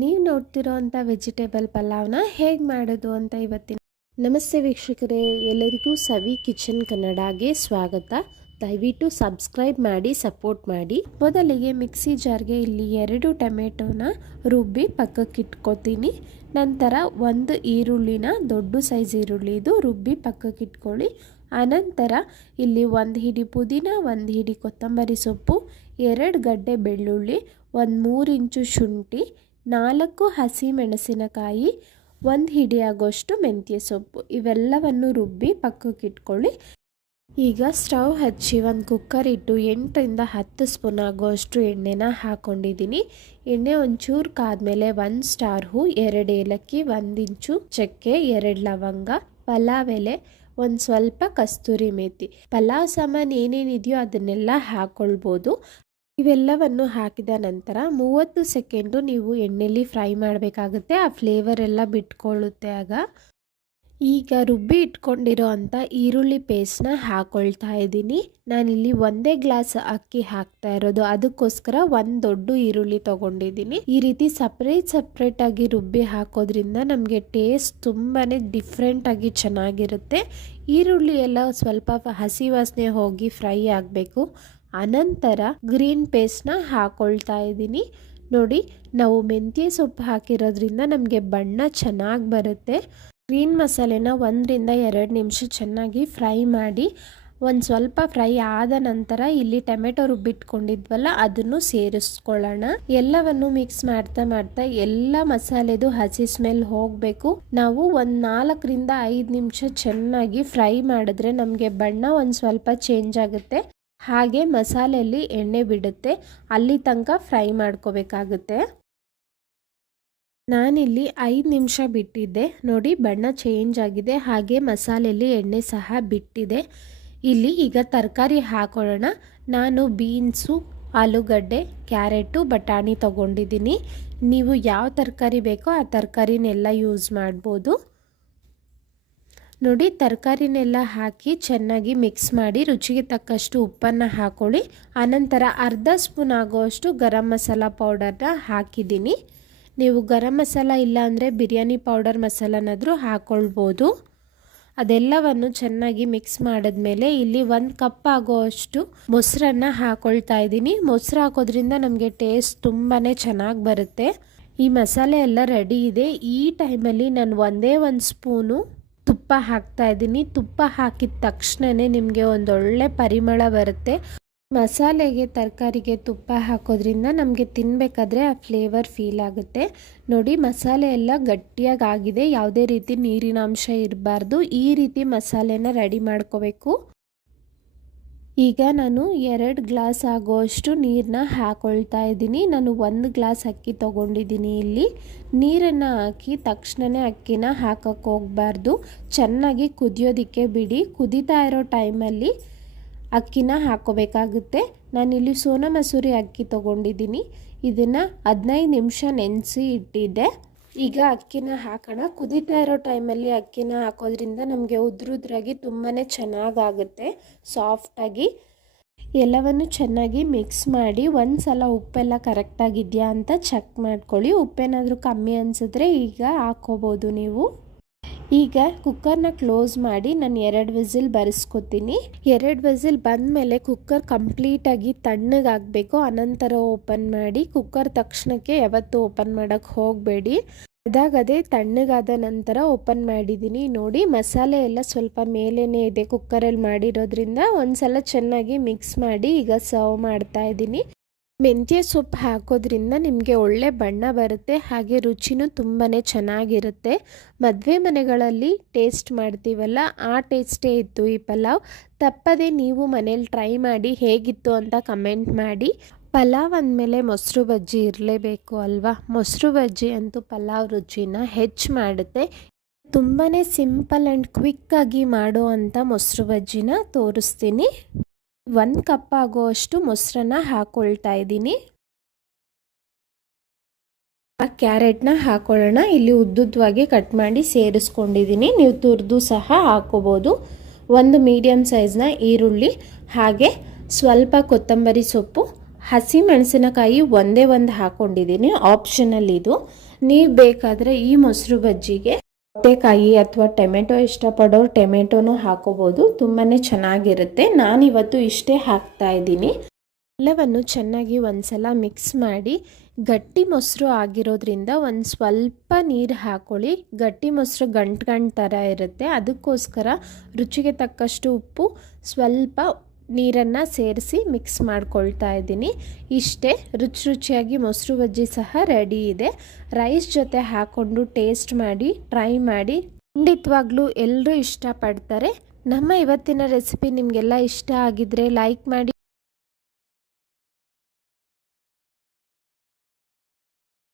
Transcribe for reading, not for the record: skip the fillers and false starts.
ನೀವು ನೋಡ್ತಿರೋ ಅಂಥ ವೆಜಿಟೇಬಲ್ ಪಲಾವ್ನ ಹೇಗೆ ಮಾಡೋದು ಅಂತ ಇವತ್ತಿನ. ನಮಸ್ತೆ ವೀಕ್ಷಕರೇ, ಎಲ್ಲರಿಗೂ ಸವಿ ಕಿಚನ್ ಕನ್ನಡಗೆ ಸ್ವಾಗತ. ದಯವಿಟ್ಟು ಸಬ್ಸ್ಕ್ರೈಬ್ ಮಾಡಿ ಸಪೋರ್ಟ್ ಮಾಡಿ. ಮೊದಲಿಗೆ ಮಿಕ್ಸಿ ಜಾರ್ಗೆ ಇಲ್ಲಿ 2 ಟೊಮೆಟೊನ ರುಬ್ಬಿ ಪಕ್ಕಕ್ಕೆ ಇಟ್ಕೊತೀನಿ. ನಂತರ 1 ಈರುಳ್ಳಿನ, ದೊಡ್ಡ ಸೈಜ್ ಈರುಳ್ಳಿ ಇದು, ರುಬ್ಬಿ ಪಕ್ಕಕ್ಕೆ ಇಟ್ಕೊಳ್ಳಿ. ಆನಂತರ ಇಲ್ಲಿ 1 ಹಿಡಿ ಪುದೀನ, 1 ಹಿಡಿ ಕೊತ್ತಂಬರಿ ಸೊಪ್ಪು, 2 ಗಡ್ಡೆ ಬೆಳ್ಳುಳ್ಳಿ, 3 ಇಂಚು ಶುಂಠಿ, 4 ಹಸಿ ಮೆಣಸಿನಕಾಯಿ, 1 ಹಿಡಿ ಆಗೋಷ್ಟು ಮೆಂತ್ಯ ಸೊಪ್ಪು, ಇವೆಲ್ಲವನ್ನು ರುಬ್ಬಿ ಪಕ್ಕಕ್ಕೆ ಇಟ್ಕೊಳ್ಳಿ. ಈಗ ಸ್ಟವ್ ಹಚ್ಚಿ 1 ಕುಕ್ಕರ್ ಇಟ್ಟು 8 ಇಂದ 10 ಸ್ಪೂನ್ ಆಗೋಷ್ಟು ಎಣ್ಣೆನ ಹಾಕ್ಕೊಂಡಿದ್ದೀನಿ. ಎಣ್ಣೆ ಒಂಚೂರು ಕಾದ್ಮೇಲೆ 1 ಸ್ಟಾರ್ ಹೂ, 2 ಏಲಕ್ಕಿ, 1 ಇಂಚು ಚಕ್ಕೆ, 2 ಲವಂಗ, ಪಲಾವ್ ಎಲೆ, ಒಂದು ಸ್ವಲ್ಪ ಕಸ್ತೂರಿ ಮೇಥಿ. ಪಲಾವ್ ಸಾಮಾನು ಏನೇನಿದೆಯೋ ಅದನ್ನೆಲ್ಲ ಹಾಕ್ಕೊಳ್ಬೋದು. ಇವೆಲ್ಲವನ್ನು ಹಾಕಿದ ನಂತರ 30 ಸೆಕೆಂಡು ನೀವು ಎಣ್ಣೆಯಲ್ಲಿ ಫ್ರೈ ಮಾಡಬೇಕಾಗುತ್ತೆ. ಆ ಫ್ಲೇವರ್ ಎಲ್ಲ ಬಿಟ್ಕೊಳ್ಳುತ್ತೆ ಆಗ. ಈಗ ರುಬ್ಬಿ ಇಟ್ಕೊಂಡಿರೋ ಅಂಥ ಈರುಳ್ಳಿ ಪೇಸ್ಟ್ನ ಹಾಕ್ಕೊಳ್ತಾ ಇದ್ದೀನಿ. ನಾನಿಲ್ಲಿ 1 ಗ್ಲಾಸ್ ಅಕ್ಕಿ ಹಾಕ್ತಾ ಇರೋದು, ಅದಕ್ಕೋಸ್ಕರ 1 ದೊಡ್ಡ ಈರುಳ್ಳಿ ತೊಗೊಂಡಿದ್ದೀನಿ. ಈ ರೀತಿ ಸಪ್ರೇಟಾಗಿ ರುಬ್ಬಿ ಹಾಕೋದ್ರಿಂದ ನಮಗೆ ಟೇಸ್ಟ್ ತುಂಬಾ ಡಿಫ್ರೆಂಟಾಗಿ ಚೆನ್ನಾಗಿರುತ್ತೆ. ಈರುಳ್ಳಿ ಎಲ್ಲ ಸ್ವಲ್ಪ ಹಸಿ ವಾಸನೆ ಹೋಗಿ ಫ್ರೈ ಆಗಬೇಕು. ಅನಂತರ ಗ್ರೀನ್ ಪೇಸ್ಟ್ನ ಹಾಕ್ಕೊಳ್ತಾ ಇದ್ದೀನಿ. ನೋಡಿ, ನಾವು ಮೆಂತ್ಯ ಸೊಪ್ಪು ಹಾಕಿರೋದ್ರಿಂದ ನಮಗೆ ಬಣ್ಣ ಚೆನ್ನಾಗಿ ಬರುತ್ತೆ. ಗ್ರೀನ್ ಮಸಾಲೆನ 1 ರಿಂದ 2 ನಿಮಿಷ ಚೆನ್ನಾಗಿ ಫ್ರೈ ಮಾಡಿ, ಒಂದು ಸ್ವಲ್ಪ ಫ್ರೈ ಆದ ನಂತರ ಇಲ್ಲಿ ಟೊಮೆಟೊ ರುಬ್ಬಿಟ್ಕೊಂಡಿದ್ವಲ್ಲ ಅದನ್ನು ಸೇರಿಸ್ಕೊಳ್ಳೋಣ. ಎಲ್ಲವನ್ನು ಮಿಕ್ಸ್ ಮಾಡ್ತಾ ಎಲ್ಲ ಮಸಾಲೆದು ಹಸಿ ಸ್ಮೆಲ್ ಹೋಗಬೇಕು. ನಾವು ಒಂದು 4 ರಿಂದ 5 ನಿಮಿಷ ಚೆನ್ನಾಗಿ ಫ್ರೈ ಮಾಡಿದ್ರೆ ನಮಗೆ ಬಣ್ಣ ಒಂದು ಸ್ವಲ್ಪ ಚೇಂಜ್ ಆಗುತ್ತೆ. ಹಾಗೆ ಮಸಾಲೆಯಲ್ಲಿ ಎಣ್ಣೆ ಬಿಡುತ್ತೆ, ಅಲ್ಲಿ ತನಕ ಫ್ರೈ ಮಾಡ್ಕೋಬೇಕಾಗುತ್ತೆ. ನಾನಿಲ್ಲಿ 5 ನಿಮಿಷ ಬಿಟ್ಟಿದ್ದೆ. ನೋಡಿ, ಬಣ್ಣ ಚೇಂಜ್ ಆಗಿದೆ, ಹಾಗೆ ಮಸಾಲೆಯಲ್ಲಿ ಎಣ್ಣೆ ಸಹ ಬಿಟ್ಟಿದೆ. ಇಲ್ಲಿ ಈಗ ತರಕಾರಿ ಹಾಕೊಳ್ಳೋಣ. ನಾನು ಬೀನ್ಸು, ಆಲೂಗಡ್ಡೆ, ಕ್ಯಾರೆಟು, ಬಟಾಣಿ ತೊಗೊಂಡಿದ್ದೀನಿ. ನೀವು ಯಾವ ತರಕಾರಿ ಬೇಕೋ ಆ ತರಕಾರಿನೆಲ್ಲ ಯೂಸ್ ಮಾಡ್ಬೋದು. ನೋಡಿ, ತರಕಾರಿನೆಲ್ಲ ಹಾಕಿ ಚೆನ್ನಾಗಿ ಮಿಕ್ಸ್ ಮಾಡಿ ರುಚಿಗೆ ತಕ್ಕಷ್ಟು ಉಪ್ಪನ್ನು ಹಾಕೊಳ್ಳಿ. ಆನಂತರ ಅರ್ಧ ಸ್ಪೂನ್ ಆಗೋಷ್ಟು ಗರಂ ಮಸಾಲ ಪೌಡರ್ನ ಹಾಕಿದ್ದೀನಿ. ನೀವು ಗರಂ ಮಸಾಲ ಇಲ್ಲ ಅಂದರೆ ಬಿರಿಯಾನಿ ಪೌಡರ್ ಮಸಾಲನಾದರೂ ಹಾಕ್ಕೊಳ್ಬೋದು. ಅದೆಲ್ಲವನ್ನು ಚೆನ್ನಾಗಿ ಮಿಕ್ಸ್ ಮಾಡಿದ್ಮೇಲೆ ಇಲ್ಲಿ 1 ಕಪ್ ಆಗೋಷ್ಟು ಮೊಸರನ್ನು ಹಾಕ್ಕೊಳ್ತಾ ಇದ್ದೀನಿ. ಮೊಸರು ಹಾಕೋದ್ರಿಂದ ನಮಗೆ ಟೇಸ್ಟ್ ತುಂಬಾ ಚೆನ್ನಾಗಿ ಬರುತ್ತೆ. ಈ ಮಸಾಲೆ ಎಲ್ಲ ರೆಡಿ ಇದೆ. ಈ ಟೈಮಲ್ಲಿ ನಾನು 1 ಸ್ಪೂನು ತುಪ್ಪ ಹಾಕ್ತಾ ಇದ್ದೀನಿ. ತುಪ್ಪ ಹಾಕಿದ ತಕ್ಷಣವೇ ನಿಮಗೆ ಒಂದೊಳ್ಳೆ ಪರಿಮಳ ಬರುತ್ತೆ. ಮಸಾಲೆಗೆ, ತರಕಾರಿಗೆ ತುಪ್ಪ ಹಾಕೋದ್ರಿಂದ ನಮಗೆ ತಿನ್ನಬೇಕಾದ್ರೆ ಆ ಫ್ಲೇವರ್ ಫೀಲ್ ಆಗುತ್ತೆ. ನೋಡಿ, ಮಸಾಲೆ ಎಲ್ಲ ಗಟ್ಟಿಯಾಗಿ ಆಗಿದೆ, ಯಾವುದೇ ರೀತಿ ನೀರಿನಾಂಶ ಇರಬಾರ್ದು. ಈ ರೀತಿ ಮಸಾಲೆನ ರೆಡಿ ಮಾಡ್ಕೋಬೇಕು. ಈಗ ನಾನು 2 ಗ್ಲಾಸ್ ಆಗೋಷ್ಟು ನೀರನ್ನ ಹಾಕ್ಕೊಳ್ತಾ ಇದ್ದೀನಿ. ನಾನು 1 ಗ್ಲಾಸ್ ಅಕ್ಕಿ ತೊಗೊಂಡಿದ್ದೀನಿ. ಇಲ್ಲಿ ನೀರನ್ನು ಹಾಕಿ ತಕ್ಷಣವೇ ಅಕ್ಕಿನ ಹಾಕಕ್ಕೆ ಹೋಗಬಾರ್ದು. ಚೆನ್ನಾಗಿ ಕುದಿಯೋದಕ್ಕೆ ಬಿಡಿ. ಕುದೀತಾ ಇರೋ ಟೈಮಲ್ಲಿ ಅಕ್ಕಿನ ಹಾಕ್ಕೋಬೇಕಾಗುತ್ತೆ. ನಾನಿಲ್ಲಿ ಸೋನಾ ಮಸೂರಿ ಅಕ್ಕಿ ತೊಗೊಂಡಿದ್ದೀನಿ. ಇದನ್ನು 15 ನಿಮಿಷ ನೆನೆಸಿ ಇಟ್ಟಿದ್ದೆ. ಈಗ ಅಕ್ಕಿನ ಹಾಕೋಣ. ಕುದೀತಾ ಇರೋ ಟೈಮಲ್ಲಿ ಅಕ್ಕಿನ ಹಾಕೋದ್ರಿಂದ ನಮಗೆ ಉದ್ರುದ್ರಾಗಿ ತುಂಬಾ ಚೆನ್ನಾಗಾಗುತ್ತೆ, ಸಾಫ್ಟಾಗಿ. ಎಲ್ಲವನ್ನು ಚೆನ್ನಾಗಿ ಮಿಕ್ಸ್ ಮಾಡಿ ಒಂದು ಸಲ ಉಪ್ಪೆಲ್ಲ ಕರೆಕ್ಟಾಗಿದೆಯಾ ಅಂತ ಚೆಕ್ ಮಾಡ್ಕೊಳ್ಳಿ. ಉಪ್ಪೇನಾದರೂ ಕಮ್ಮಿ ಅನಿಸಿದ್ರೆ ಈಗ ಹಾಕ್ಕೋಬೋದು ನೀವು. ಈಗ ಕುಕ್ಕರ್ನ ಕ್ಲೋಸ್ ಮಾಡಿ ನಾನು 2 ವಿಸಿಲ್ ಬರೆಸ್ಕೊತೀನಿ. 2 ವಿಸಿಲ್ ಬಂದಮೇಲೆ ಕುಕ್ಕರ್ ಕಂಪ್ಲೀಟಾಗಿ ತಣ್ಣಗಾಗಬೇಕು. ಅನಂತರ ಓಪನ್ ಮಾಡಿ. ಕುಕ್ಕರ್ ತಕ್ಷಣಕ್ಕೆ ಯಾವತ್ತೂ ಓಪನ್ ಮಾಡೋಕ್ಕೆ ಹೋಗಬೇಡಿ. ಅದೇ ತಣ್ಣಗಾದ ನಂತರ ಓಪನ್ ಮಾಡಿದ್ದೀನಿ. ನೋಡಿ, ಮಸಾಲೆ ಎಲ್ಲ ಸ್ವಲ್ಪ ಮೇಲೇ ಇದೆ ಕುಕ್ಕರಲ್ಲಿ ಮಾಡಿರೋದ್ರಿಂದ. ಒಂದು ಸಲ ಚೆನ್ನಾಗಿ ಮಿಕ್ಸ್ ಮಾಡಿ ಈಗ ಸರ್ವ್ ಮಾಡ್ತಾ ಇದ್ದೀನಿ. ಮೆಂತ್ಯ ಸೊಪ್ಪು ಹಾಕೋದ್ರಿಂದ ನಿಮಗೆ ಒಳ್ಳೆ ಬಣ್ಣ ಬರುತ್ತೆ, ಹಾಗೆ ರುಚಿನೂ ತುಂಬಾ ಚೆನ್ನಾಗಿರುತ್ತೆ. ಮದುವೆ ಮನೆಗಳಲ್ಲಿ ಟೇಸ್ಟ್ ಮಾಡ್ತೀವಲ್ಲ, ಆ ಟೇಸ್ಟೇ ಇತ್ತು ಈ ಪಲಾವ್. ತಪ್ಪದೆ ನೀವು ಮನೇಲಿ ಟ್ರೈ ಮಾಡಿ ಹೇಗಿತ್ತು ಅಂತ ಕಮೆಂಟ್ ಮಾಡಿ. ಪಲಾವ್ ಅಂದಮೇಲೆ ಮೊಸರು ಬಜ್ಜಿ ಇರಲೇಬೇಕು ಅಲ್ವಾ. ಮೊಸರು ಬಜ್ಜಿ ಅಂತೂ ಪಲಾವ್ ರುಚಿನ ಹೆಚ್ಚು ಮಾಡುತ್ತೆ. ತುಂಬಾ ಸಿಂಪಲ್ ಆ್ಯಂಡ್ ಕ್ವಿಕ್ಕಾಗಿ ಮಾಡೋ ಅಂಥ ಮೊಸರು ಬಜ್ಜಿನ ತೋರಿಸ್ತೀನಿ. 1 ಕಪ್ ಆಗೋಷ್ಟು ಮೊಸರನ್ನ ಹಾಕ್ಕೊಳ್ತಾ ಇದ್ದೀನಿ. ಕ್ಯಾರೆಟ್ನ ಹಾಕೊಳ್ಳೋಣ. ಇಲ್ಲಿ ಉದ್ದುದ್ದವಾಗಿ ಕಟ್ ಮಾಡಿ ಸೇರಿಸ್ಕೊಂಡಿದ್ದೀನಿ. ನೀವು ತುರಿದು ಸಹ ಹಾಕೋಬೋದು. 1 ಮೀಡಿಯಮ್ ಸೈಜ್ನ ಈರುಳ್ಳಿ, ಹಾಗೆ ಸ್ವಲ್ಪ ಕೊತ್ತಂಬರಿ ಸೊಪ್ಪು, ಹಸಿ ಮೆಣಸಿನಕಾಯಿ ಒಂದೇ ಒಂದು ಹಾಕ್ಕೊಂಡಿದ್ದೀನಿ, ಆಪ್ಷನಲ್ ಇದು. ನೀವು ಬೇಕಾದರೆ ಈ ಮೊಸರು ಬಜ್ಜಿಗೆ ಸೌತೆಕಾಯಿ ಅಥವಾ ಟೊಮೆಟೊ ಇಷ್ಟಪಡೋರು ಟೊಮೆಟೊನೂ ಹಾಕೋಬೋದು, ತುಂಬಾ ಚೆನ್ನಾಗಿರುತ್ತೆ. ನಾನಿವತ್ತು ಇಷ್ಟೇ ಹಾಕ್ತಾ ಇದ್ದೀನಿ. ಎಲ್ಲವನ್ನು ಚೆನ್ನಾಗಿ ಒಂದ್ಸಲ ಮಿಕ್ಸ್ ಮಾಡಿ, ಗಟ್ಟಿ ಮೊಸರು ಆಗಿರೋದ್ರಿಂದ ಒಂದು ಸ್ವಲ್ಪ ನೀರು ಹಾಕ್ಕೊಳ್ಳಿ. ಗಟ್ಟಿ ಮೊಸರು ಗಂಟು ಥರ ಇರುತ್ತೆ, ಅದಕ್ಕೋಸ್ಕರ ರುಚಿಗೆ ತಕ್ಕಷ್ಟು ಉಪ್ಪು, ಸ್ವಲ್ಪ ನೀರನ್ನು ಸೇರಿಸಿ ಮಿಕ್ಸ್ ಮಾಡ್ಕೊಳ್ತಾ ಇದ್ದೀನಿ. ಇಷ್ಟೇ, ರುಚಿಯಾಗಿ ಮೊಸರು ಬಜ್ಜಿ ಸಹ ರೆಡಿ ಇದೆ. ರೈಸ್ ಜೊತೆ ಹಾಕ್ಕೊಂಡು ಟೇಸ್ಟ್ ಮಾಡಿ, ಟ್ರೈ ಮಾಡಿ. ಖಂಡಿತವಾಗ್ಲೂ ಎಲ್ಲರೂ ಇಷ್ಟಪಡ್ತಾರೆ. ನಮ್ಮ ಇವತ್ತಿನ ರೆಸಿಪಿ ನಿಮಗೆಲ್ಲ ಇಷ್ಟ ಆಗಿದ್ರೆ ಲೈಕ್ ಮಾಡಿ.